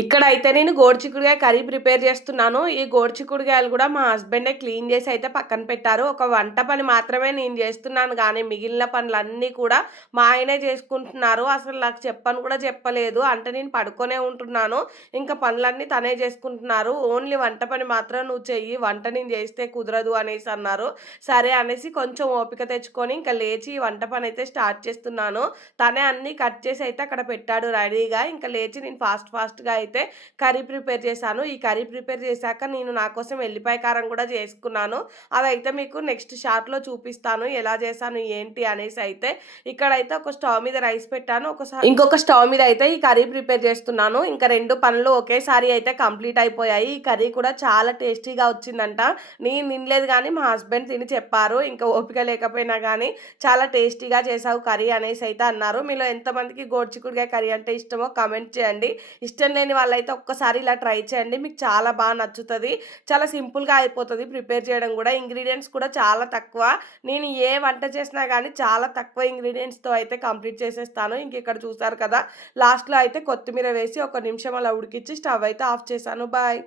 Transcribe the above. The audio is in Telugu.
ఇక్కడ అయితే నేను గోరుచిక్కుడుకాయ కర్రీ ప్రిపేర్ చేస్తున్నాను. ఈ గోరుచిక్కుడుకాయలు కూడా మా హస్బెండే క్లీన్ చేసి అయితే పక్కన పెట్టారు. ఒక వంట పని మాత్రమే నేను చేస్తున్నాను. కానీ మిగిలిన పనులన్నీ కూడా మా ఆయనే చేసుకుంటున్నారు. అసలు నాకు చెప్పని కూడా చెప్పలేదు. అంటే నేను పడుకొనే ఉంటున్నాను. ఇంకా పనులన్నీ తనే చేసుకుంటున్నారు. ఓన్లీ వంట పని మాత్రం నువ్వు చెయ్యి. వంట నేను చేస్తే కుదరదు అనేసి అన్నారు. సరే అనేసి కొంచెం ఓపిక తెచ్చుకొని ఇంకా లేచి ఈ వంట పని అయితే స్టార్ట్ చేస్తున్నాను. తనే అన్నీ కట్ చేసి అయితే అక్కడ పెట్టాడు రెడీగా. ఇంకా లేచి నేను ఫాస్ట్ ఫాస్ట్గా అయితే కర్రీ ప్రిపేర్ చేశాను. ఈ కర్రీ ప్రిపేర్ చేశాక నేను నా కోసం వెల్లిపాయ కారం కూడా చేసుకున్నాను. అదైతే మీకు నెక్స్ట్ షార్ట్లో చూపిస్తాను. ఎలా చేశాను ఏంటి అనేసి అయితే ఇక్కడైతే ఒక స్టవ్ మీద రైస్ పెట్టాను. ఒకసారి ఇంకొక స్టవ్ మీద అయితే ఈ కర్రీ ప్రిపేర్ చేస్తున్నాను. ఇంకా రెండు పనులు ఒకేసారి అయితే కంప్లీట్ అయిపోయాయి. ఈ కర్రీ కూడా చాలా టేస్టీగా వచ్చిందంట. నేను తినలేదు కానీ మా హస్బెండ్ తిని చెప్పారు. ఇంకా ఓపిక లేకపోయినా కానీ చాలా టేస్టీగా చేసావు కర్రీ అనేసి అయితే అన్నారు. మీలో ఎంతమందికి గోడ్చికుడిగా కర్రీ అంటే ఇష్టమో కమెంట్ చేయండి. ఇష్టం లేని వాళ్ళైతే ఒక్కసారి ఇలా ట్రై చేయండి. మీకు చాలా బాగా నచ్చుతుంది. చాలా సింపుల్గా అయిపోతుంది. ప్రిపేర్ చేయడం కూడా ఇంగ్రీడియంట్స్ కూడా చాలా తక్కువ. నేను ఏ వంట చేసినా కానీ చాలా తక్కువ ఇంగ్రీడియంట్స్తో అయితే కంప్లీట్ చేసేస్తాను. ఇంక ఇక్కడ చూసారు కదా లాస్ట్లో అయితే కొత్తిమీర వేసి ఒక నిమిషం అలా ఉడికిచ్చి స్టవ్ అయితే ఆఫ్ చేశాను. బాయ్.